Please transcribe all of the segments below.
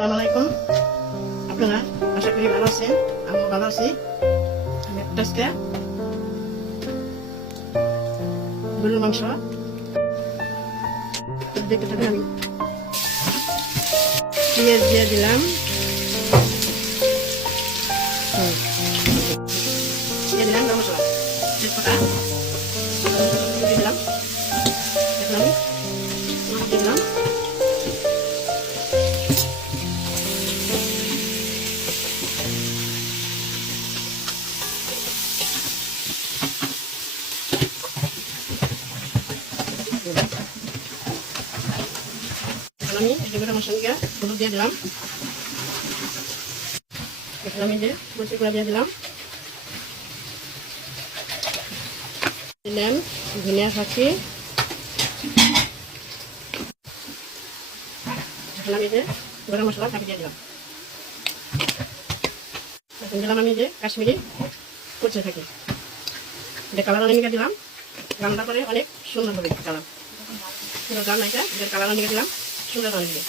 আসসালামাইকুম। আপনারা আশা করি ভালো আছেন, আমিও ভালো আছি। আমি আজকে গরুর মাংস দেখতে থাকি। আমি পেঁয়াজ দিয়ে দিলাম, দিয়ে দিলাম গরম মশলা, তেজপাতা দিয়ে দিলাম, এখন আমি দিয়ে দিলাম আমি এগুলো মশলা হলুদ দিয়ে দিলাম, এখন আমি যে মরিচ গুঁড়া দিয়ে দিলাম, দিলাম ধনিয়া ফাঁকি, এখন আমি যে গরম মশলা ফাঁকি দিয়ে দিলাম, এখন দিলাম আমি যে কাশ্মীরি কুচে থাকি, এটা কালার অনেক দিলাম, রান্না করে অনেক সুন্দর হবে কালার, পুরো রান্নাটা এটার কালার অনেক দিলাম, সুন্দর হবে।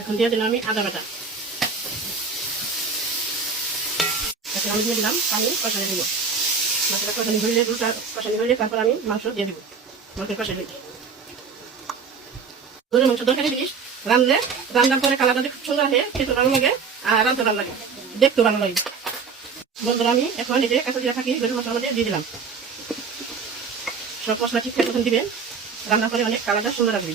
এখন দিয়ে দিলাম আমি আদা বাটা, এখন আমি দিয়ে দিলাম পানি কষানি দিব, মাছটা কষানি হইলে দুটা কষানি হইলে তারপর আমি মাংস দিয়ে দিব, মাংসের কষানি হইলে গরুর মাংস দরকারি জিনিস, রান্নার পরে কালারটা খুব সুন্দর আসে, খেতে ভালো লাগে আর রাঁধতে ভালো লাগে, দেখতে ভালো লাগে। বন্ধুরা আমি এখন এই যে কাঁচা জিরা থাকি গরুর মশলার মধ্যে দিয়ে দিলাম, সব মশলা ঠিকঠাক মতন দিবেন, রান্না করে অনেক কালারটা সুন্দর আসবে।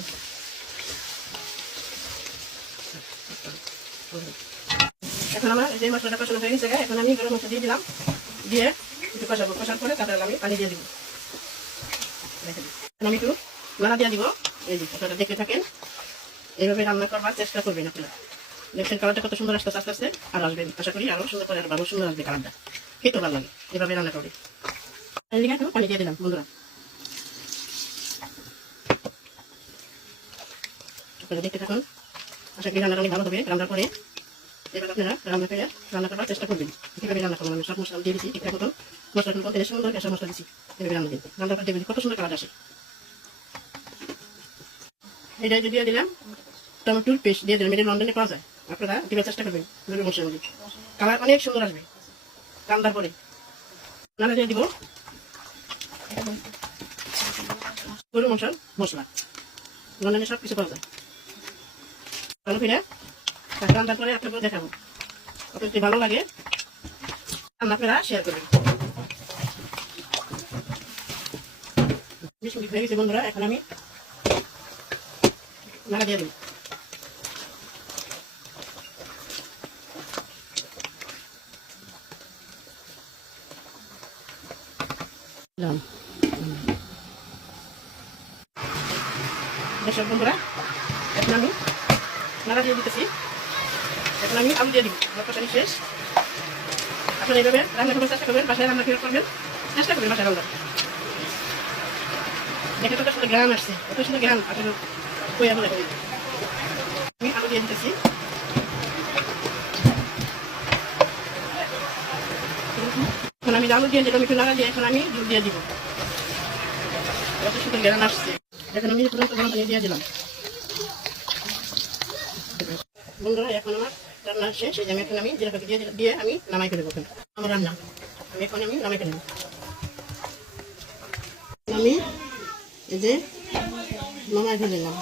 এখন আমার যে মশলাটা কষানো হয়ে গেছে, এখন আমি গরম মশলা দিয়ে দিলাম, দিয়ে একটু কষাবো, কষার পরে তারপরে আমি পানি দিয়ে দিব, আমি একটু নাড়া দিয়ে দিব। এই যে আপনারা দেখতে থাকেন, এইভাবে রান্না করবার চেষ্টা করবেন আপনারা, দেখছেন কালারটা কত সুন্দর আসতে আস্তে আস্তে আর আসবেন, আশা করি আরো সুন্দর করে আরো সুন্দর আসবে কালারটা, খেতে ভালো লাগে এভাবে রান্না করবে। একটু পানি দিয়ে দিলাম বন্ধুরা, আপনারা দেখতে থাকুন, আশা করি রান্নাটা অনেক ভালো হবে। রান্নার পরে এবার আপনারা রান্না করার চেষ্টা করবেন, কীভাবে রান্না করবেন। আমি সব মশলা দিয়ে দিচ্ছি ঠিকঠাক মতন, মশলা কিন্তু তেলের সুন্দর গ্যাসের মশলা দিচ্ছি, এভাবে রান্না দিন, রান্না করে দেখবেন কত সুন্দর কালার আসে। এটা দিয়ে দিলাম টমেটোর পেস্ট দিয়ে দিলাম, এটা লন্ডনে পাওয়া যায়, আপনারা দিবার চেষ্টা করবেন, গরুর মাংসের মধ্যে কালার অনেক সুন্দর আসবে। রান্নার পরে রান্না দিয়ে দিব গরুর মাংসের মশলা, লন্ডনে সব কিছু পাওয়া যায়। ভালো করে রান্নার পরে আপনাদের দেখাবো, আপনার যদি ভালো লাগে আপনারা শেয়ার করবেন। 20 মিনিট হয়ে গেছে বন্ধুরা, এখন আমি নাড়া দিয়ে দিই। দর্শক বন্ধুরা, এখন আমি নাড়া দিয়ে দিতেছি, এখন আমি আলু দিয়ে দিব, কষানি শেষ। আপনারা এইভাবে রান্না করার চেষ্টা করবেন, বাসায় রান্না করবেন, চেষ্টা করবেন বাসায় রান্না। দেখে কত সুন্দর গ্রাম আসছে, কত সুন্দর গ্রাম আসলে কইয়া বলে। আমি আলু দিয়ে দিতেছি, এখন আমি আলু দিয়ে দিলাম, একটু নাড়া দিয়ে এখন আমি দুধ দিয়ে দিব, কত সুন্দর গ্রাম আসছে। এখন আমি গরম পানি দিয়ে দিলাম বন্ধুরা, এখন আমার রান্না শেষ। এই যে এখন আমি জিরা পাখি দিয়ে আমি নামাই ফেলবো, আমার রান্না এখন আমি নামাই ফেলবো। আমি এই যে নামাই ফেললাম।